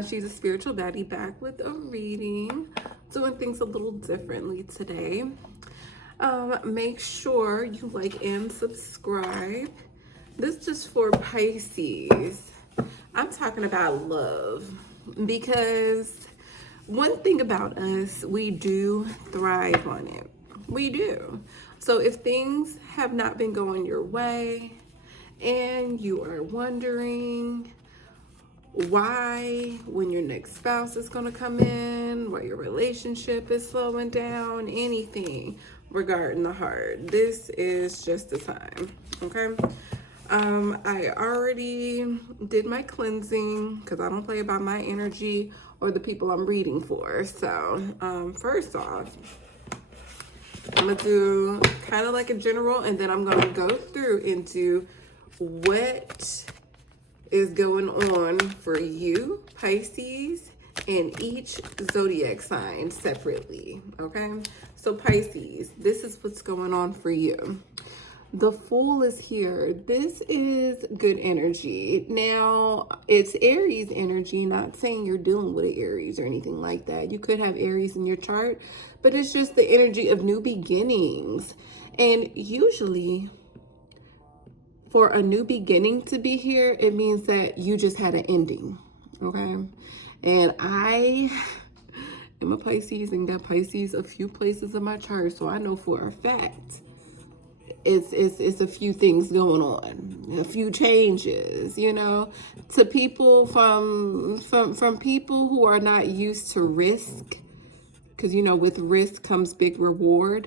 She's a spiritual baddie back with a reading, doing things a little differently today. Make sure you like and subscribe. This is just for Pisces. I'm talking about love because one thing about us, we do thrive on it. We do. So if things have not been going your way and you are wondering why, when your next spouse is going to come in, why your relationship is slowing down, anything regarding the heart, this is just the time. Okay. I already did my cleansing because I don't play about my energy or the people I'm reading for. So first off, I'm gonna do kind of like a general, and then I'm gonna go through into what is going on for you, Pisces, and each zodiac sign separately. Okay, so Pisces, this is what's going on for you. The Fool is here. This is good energy. Now, it's Aries energy, not saying you're dealing with an Aries or anything like that. You could have Aries in your chart, but it's just the energy of new beginnings. And usually, for a new beginning to be here, it means that you just had an ending, okay? And I am a Pisces and got Pisces a few places in my chart, so I know for a fact it's a few things going on, a few changes, you know, to people from people who are not used to risk, because you know with risk comes big reward.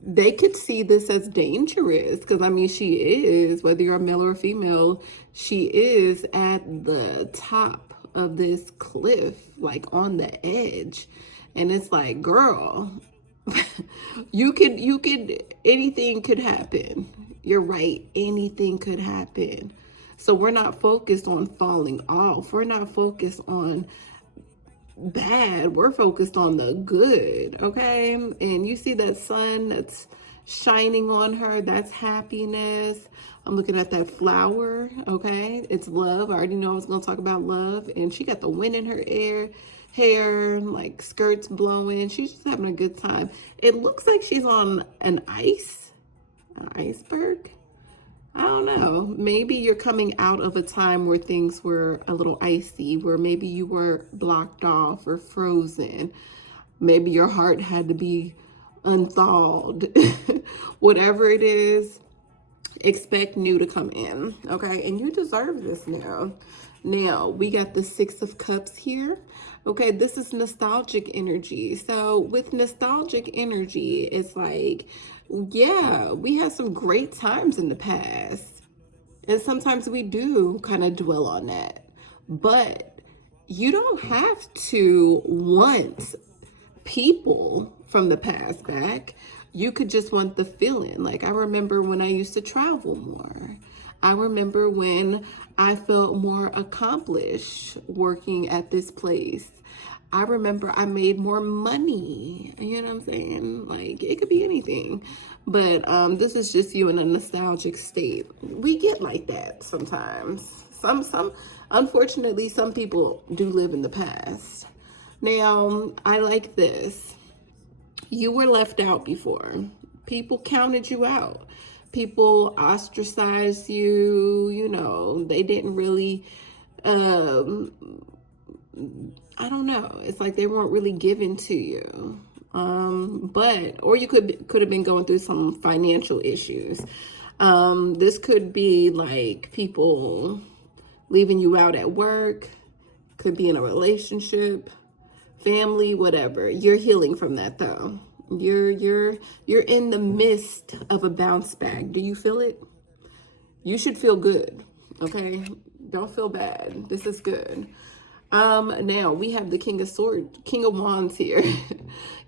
They could see this as dangerous because I mean she is, whether you're a male or a female, she is at the top of this cliff, like on the edge, and it's like, girl, you could anything could happen. You're right, anything could happen. So we're not focused on falling off, we're not focused on bad, we're focused on the good. Okay, and you see that sun that's shining on her, that's happiness. I'm looking at that flower. Okay, it's love. I already know I was going to talk about love, and she got the wind in her hair, like skirts blowing. She's just having a good time. It looks like she's on an iceberg. I don't know. Maybe you're coming out of a time where things were a little icy, where maybe you were blocked off or frozen. Maybe your heart had to be unthawed. Whatever it is, expect new to come in, okay? And you deserve this now. Now, we got the Six of Cups here. Okay, this is nostalgic energy. So with nostalgic energy, it's like, yeah, we had some great times in the past. And sometimes we do kind of dwell on that. But you don't have to want people from the past back. You could just want the feeling. Like, I remember when I used to travel more. I remember when I felt more accomplished working at this place. I remember I made more money. You know what I'm saying? Like, it could be anything. But this is just you in a nostalgic state. We get like that sometimes. Unfortunately, some people do live in the past. Now, I like this. You were left out before. People counted you out. People ostracized you. You know, they didn't really, I don't know. It's like they weren't really given to you. Or you could have been going through some financial issues. This could be like people leaving you out at work. Could be in a relationship, family, whatever. You're healing from that though. You're in the midst of a bounce back. Do you feel it? You should feel good. Okay, don't feel bad. This is good. Now we have the King of Wands here.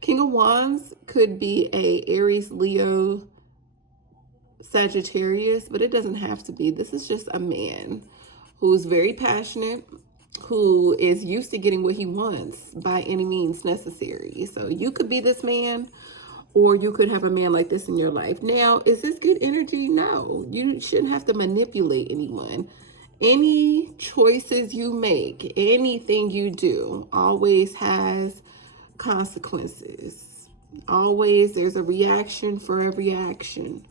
King of Wands could be a Aries, Leo, Sagittarius, but it doesn't have to be. This is just a man who's very passionate, who is used to getting what he wants by any means necessary. So you could be this man, or you could have a man like this in your life. Now, is this good energy? No, you shouldn't have to manipulate anyone. any choices you make, anything you do, always has consequences. Always there's a reaction for every action.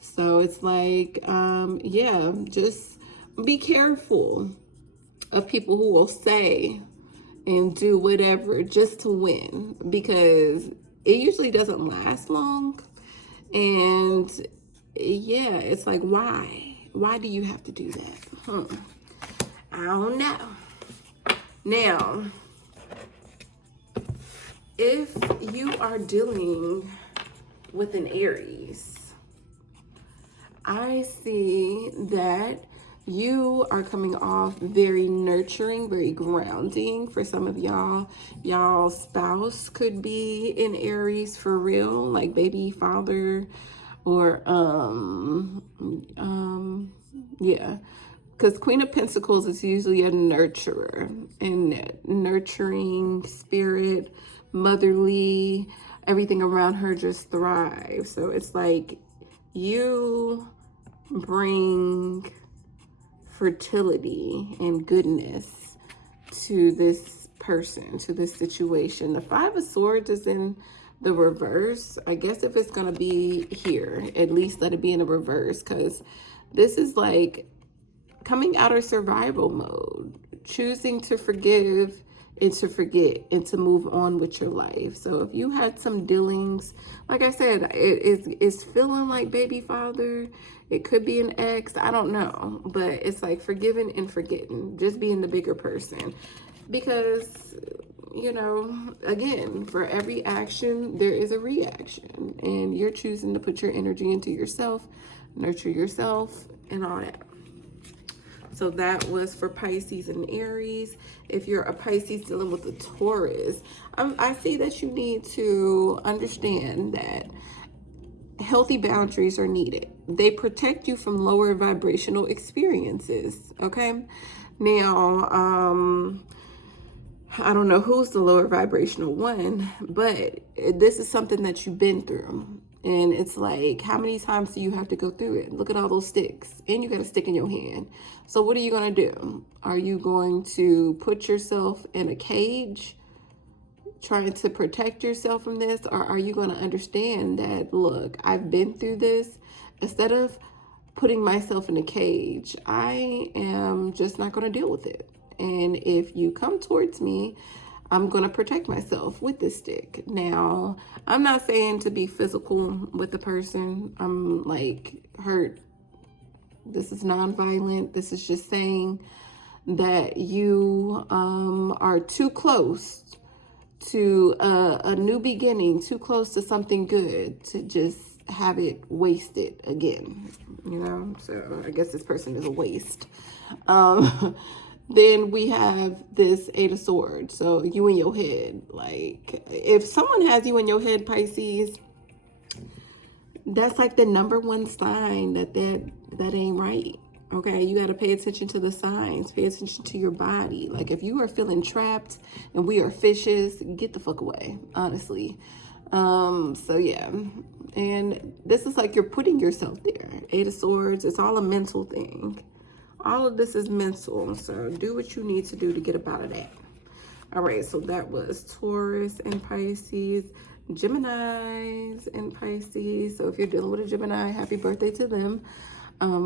So it's like, yeah, just be careful of people who will say and do whatever just to win, because it usually doesn't last long. And yeah, it's like, why? Why do you have to do that? I don't know. Now, if you are dealing with an Aries, I see that you are coming off very nurturing, very grounding. For some of y'all, y'all's spouse could be in Aries for real, like baby father, or yeah, because Queen of Pentacles is usually a nurturer, and nurturing spirit, motherly, everything around her just thrives. So it's like you bring fertility and goodness to this person, to this situation. The Five of Swords is in the reverse. I guess if it's going to be here, at least let it be in the reverse, because this is like coming out of survival mode, choosing to forgive and to forget and to move on with your life. So if you had some dealings, like I said, it's feeling like baby father. It could be an ex, I don't know, but it's like forgiving and forgetting, just being the bigger person. Because, you know, again, for every action, there is a reaction, and you're choosing to put your energy into yourself, nurture yourself, and all that. So that was for Pisces and Aries. If you're a Pisces dealing with a Taurus, I see that you need to understand that healthy boundaries are needed. They protect you from lower vibrational experiences, okay? Now, I don't know who's the lower vibrational one, but this is something that you've been through. And it's like, how many times do you have to go through it? Look at all those sticks, and you got a stick in your hand. So what are you going to do? Are you going to put yourself in a cage trying to protect yourself from this? Or are you going to understand that, look, I've been through this. Instead of putting myself in a cage, I am just not going to deal with it. And if you come towards me, I'm going to protect myself with this stick. Now, I'm not saying to be physical with the person. I'm like hurt. This is non-violent. This is just saying that you are too close to a new beginning, too close to something good to just have it wasted again, you know? So I guess this person is a waste. Then we have this Eight of Swords. So you in your head, like if someone has you in your head, Pisces, that's like the number one sign that ain't right. Okay, you got to pay attention to the signs, pay attention to your body. Like if you are feeling trapped and we are fishes, get the fuck away, honestly. So yeah, and this is like you're putting yourself there. Eight of Swords, it's all a mental thing. All of this is mental, so do what you need to do to get up out of that. All right, so that was Taurus and Pisces, Geminis and Pisces. So if you're dealing with a Gemini, happy birthday to them.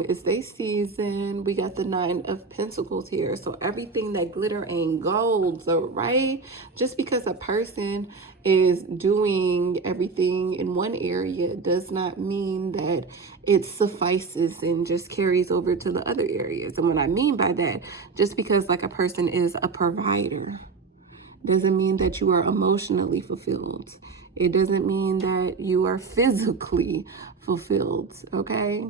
It's their season. We got the Nine of Pentacles here. So everything that glitter ain't gold, so right? Just because a person is doing everything in one area does not mean that it suffices and just carries over to the other areas. And what I mean by that, just because like a person is a provider doesn't mean that you are emotionally fulfilled. It doesn't mean that you are physically fulfilled, okay?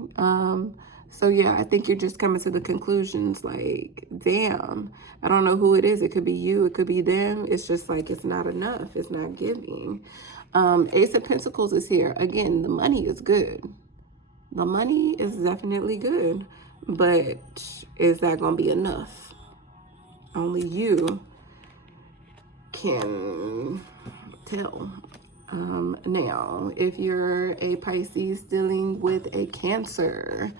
So yeah, I think you're just coming to the conclusions like, damn, I don't know who it is. It could be you, it could be them. It's just like, it's not enough. It's not giving. Ace of Pentacles is here. Again, the money is good. The money is definitely good, but is that gonna be enough? Only you can tell. Now, if you're a Pisces dealing with a Cancer,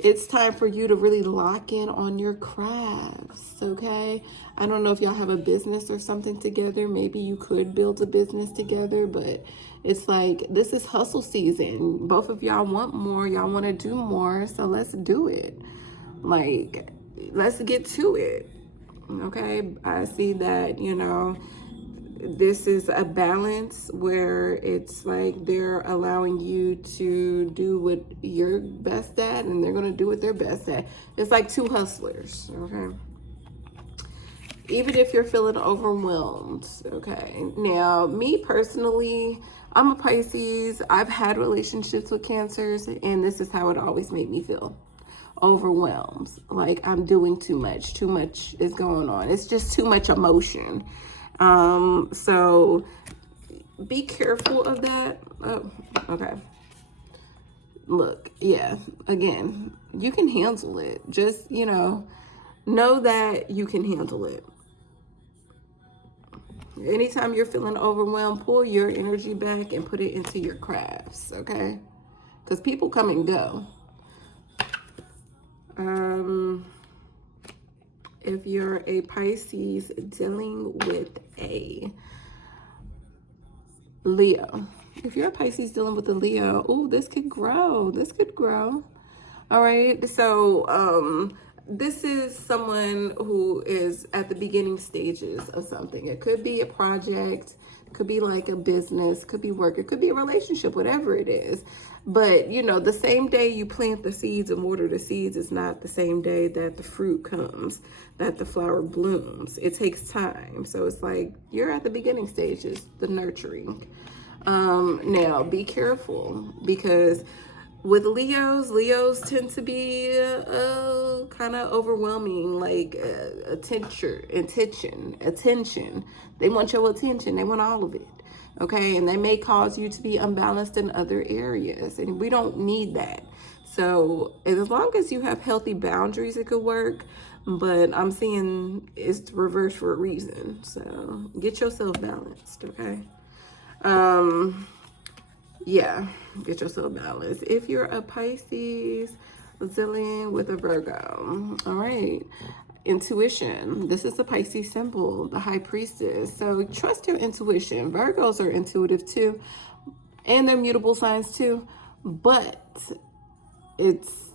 It's time for you to really lock in on your crafts, okay? I don't know if y'all have a business or something together. Maybe you could build a business together, but it's like, this is hustle season. Both of y'all want more. Y'all want to do more, so let's do it. Like, let's get to it, okay? I see that, you know, this is a balance where it's like they're allowing you to do what you're best at and they're going to do what they're best at. It's like two hustlers, okay? Even if you're feeling overwhelmed, okay? Now, me personally, I'm a Pisces. I've had relationships with Cancers, and this is how it always made me feel. Overwhelmed. Like I'm doing too much. Too much is going on. It's just too much emotion. So be careful of that. Oh, okay. Look, yeah, again, you can handle it. Just, you know that you can handle it. Anytime you're feeling overwhelmed, pull your energy back and put it into your crafts, okay? Because people come and go. If you're a Pisces dealing with a Leo. If you're a Pisces dealing with a Leo, oh, this could grow. This could grow. All right. So, this is someone who is at the beginning stages of something. It could be a project, it could be like a business, could be work, it could be a relationship, whatever it is. But, you know, the same day you plant the seeds and water the seeds is not the same day that the fruit comes, that the flower blooms. It takes time. So it's like you're at the beginning stages, the nurturing. Now, be careful because with Leos tend to be kind of overwhelming, like attention. They want your attention. They want all of it. Okay, and they may cause you to be unbalanced in other areas, and we don't need that. So as long as you have healthy boundaries, it could work. But I'm seeing it's reversed for a reason. So get yourself balanced, okay? Yeah, get yourself balanced. If you're a Pisces dealing with a Virgo, all right. Intuition. This is the Pisces symbol, the High Priestess. So trust your intuition. Virgos are intuitive too, and they're mutable signs too. But it's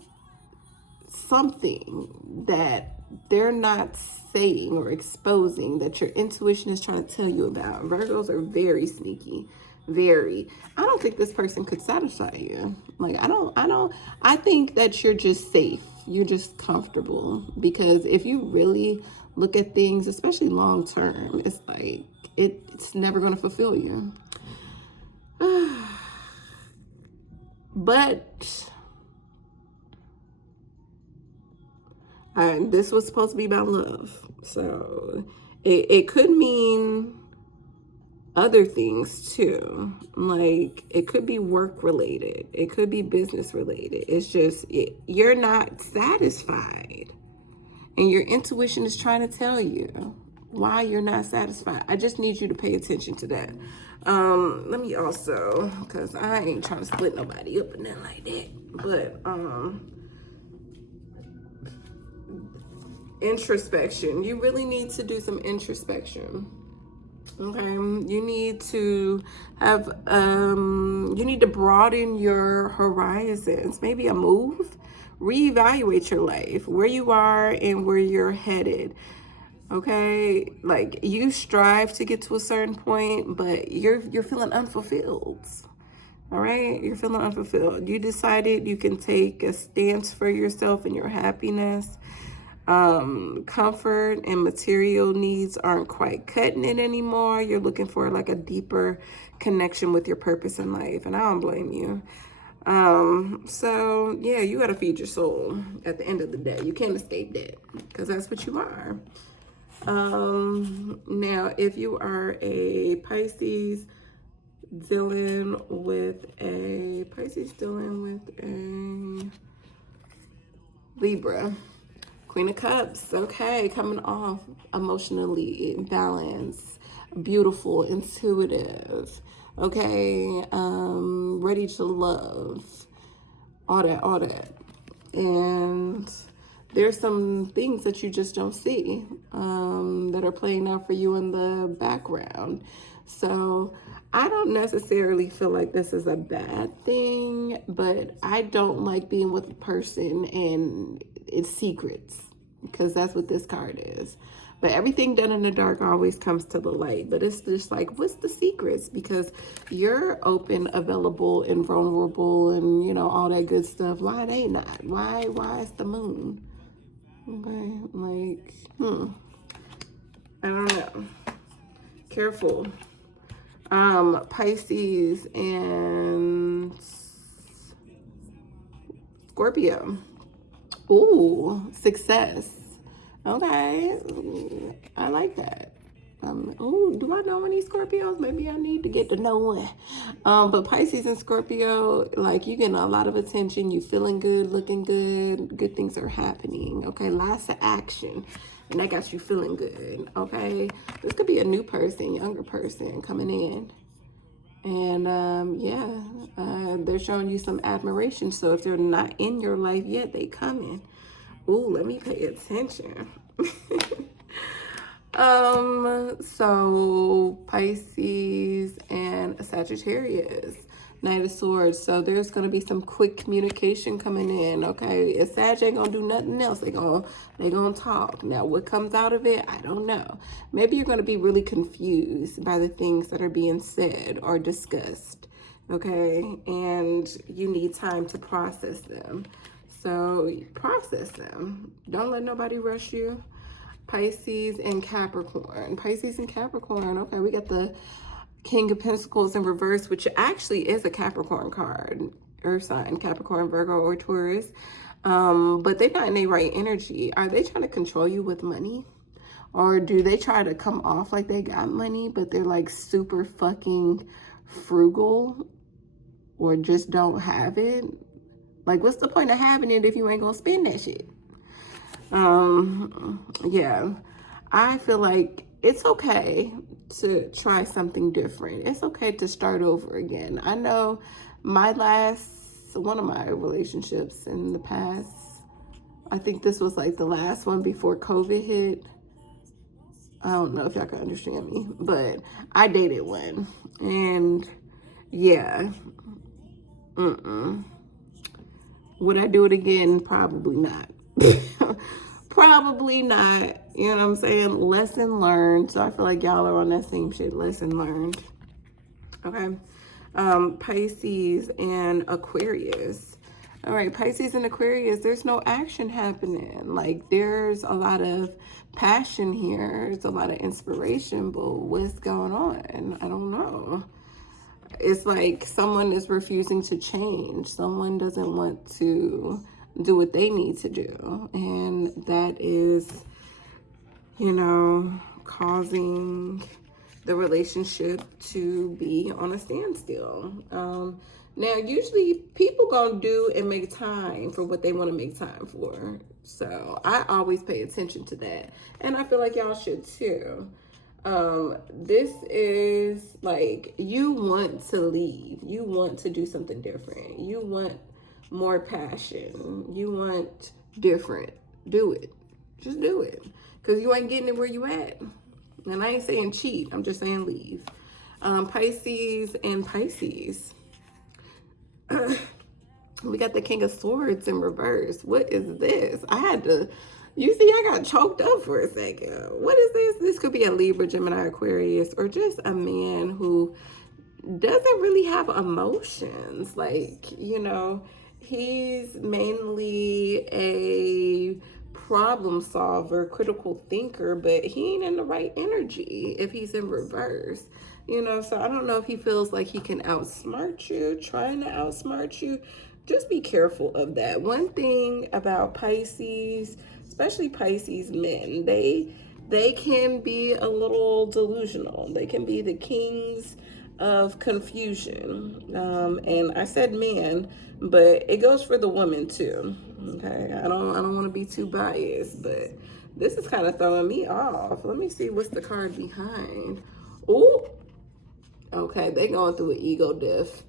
something that they're not saying or exposing that your intuition is trying to tell you about. Virgos are very sneaky. Very. I don't think this person could satisfy you. Like, I think that you're just safe. You're just comfortable. Because if you really look at things, especially long term, it's like, it's never going to fulfill you. But this was supposed to be about love. So it could mean other things too. Like it could be work related. It could be business related. It's just you're not satisfied. And your intuition is trying to tell you why you're not satisfied. I just need you to pay attention to that. Let me also, because I ain't trying to split nobody up and nothing like that. But introspection. You really need to do some introspection. Okay, you need to have you need to broaden your horizons. Maybe a move, reevaluate your life, where you are and where you're headed. Okay, like you strive to get to a certain point, but you're feeling unfulfilled. All right, you're feeling unfulfilled. You decided you can take a stance for yourself and your happiness. Comfort and material needs aren't quite cutting it anymore. You're looking for like a deeper connection with your purpose in life, and I don't blame you. So yeah, you got to feed your soul at the end of the day. You can't escape that because that's what you are. Now, if you are a Pisces dealing with a Libra, Queen of Cups, okay, coming off emotionally balanced, beautiful, intuitive, okay, ready to love, all that. And there's some things that you just don't see that are playing out for you in the background. So I don't necessarily feel like this is a bad thing, but I don't like being with a person and it's secrets, because that's what this card is. But everything done in the dark always comes to the light. But it's just like, what's the secrets? Because you're open, available, and vulnerable, and you know, all that good stuff. Why they not? Why is the moon? Okay, like, I don't know. Careful. Pisces and Scorpio. Ooh, success. Okay, I like that. Oh, do I know any Scorpios? Maybe I need to get to know one. But Pisces and Scorpio, like, you getting a lot of attention. You feeling good, looking good. Good things are happening. Okay, lots of action, and that got you feeling good. Okay, this could be a new person, younger person coming in. And they're showing you some admiration. So if they're not in your life yet, they coming. Ooh, let me pay attention. So Pisces and Sagittarius, Knight of Swords. So there's gonna be some quick communication coming in. Okay, if Sag ain't gonna do nothing else, they gonna talk. Now, what comes out of it, I don't know. Maybe you're gonna be really confused by the things that are being said or discussed. Okay, and you need time to process them. So process them. Don't let nobody rush you. Pisces and Capricorn. Pisces and Capricorn. Okay, we got the King of Pentacles in reverse, which actually is a Capricorn card. Earth sign, Capricorn, Virgo, or Taurus. But they're not in their right energy. Are they trying to control you with money? Or do they try to come off like they got money, but they're like super fucking frugal, or just don't have it? Like, what's the point of having it if you ain't gonna spend that shit? Yeah, I feel like it's okay to try something different. It's okay to start over again. I know one of my relationships in the past, I think this was like the last one before COVID hit. I don't know if y'all can understand me, but I dated one, and yeah, would I do it again? Probably not. Probably not. You know what I'm saying? Lesson learned. So I feel like y'all are on that same shit. Lesson learned. Okay. Pisces and Aquarius. All right, Pisces and Aquarius, there's no action happening. Like, there's a lot of passion here. There's a lot of inspiration, but what's going on? I don't know. It's like someone is refusing to change. Someone doesn't want to do what they need to do. And that is, you know, causing the relationship to be on a standstill. Now, usually people gonna do and make time for what they want to make time for. So I always pay attention to that. And I feel like y'all should too. This is like, you want to leave. You want to do something different. You want more passion. You want different. Do it. Just do it. Because you ain't getting it where you at. And I ain't saying cheat. I'm just saying leave. Pisces and Pisces. We got the King of Swords in reverse. What is this? You see, I got choked up for a second. What is this? This could be a Libra, Gemini, Aquarius, or just a man who doesn't really have emotions. Like, you know, he's mainly a problem solver, critical thinker, but he ain't in the right energy if he's in reverse. You know, so I don't know if he feels like he can outsmart you, trying to outsmart you. Just be careful of that. One thing about Pisces, especially Pisces men, they can be a little delusional. They can be the kings of confusion. And I said men, but it goes for the women too. Okay, I don't want to be too biased, but this is kind of throwing me off. Let me see what's the card behind. Oh, okay, they going through an ego death.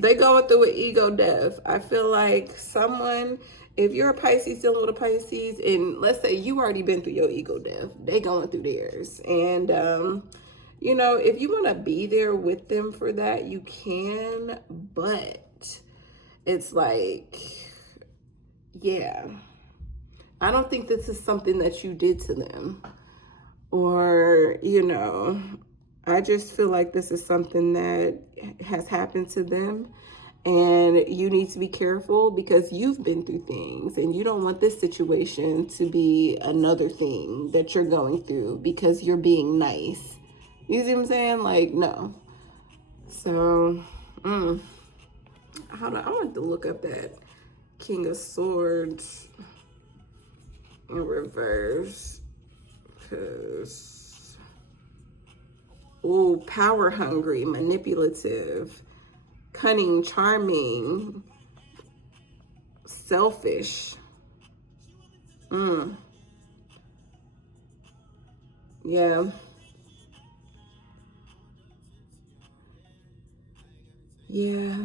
They going through an ego death. I feel like someone, if you're a Pisces dealing with a Pisces, and let's say you already been through your ego death, they going through theirs. And, you know, if you want to be there with them for that, you can, but it's like, yeah, I don't think this is something that you did to them. Or, you know, I just feel like this is something that has happened to them. And you need to be careful because you've been through things and you don't want this situation to be another thing that you're going through because you're being nice. You see what I'm saying? Like, no. So, hold on. I want to look up that King of Swords in reverse. Because, oh, power hungry, manipulative, cunning, charming, selfish. Yeah. Yeah.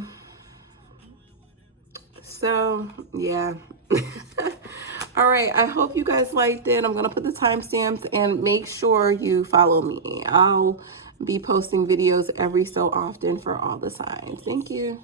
So, yeah. All right. I hope you guys liked it. I'm going to put the timestamps and make sure you follow me. I'll be posting videos every so often for all the signs. Thank you.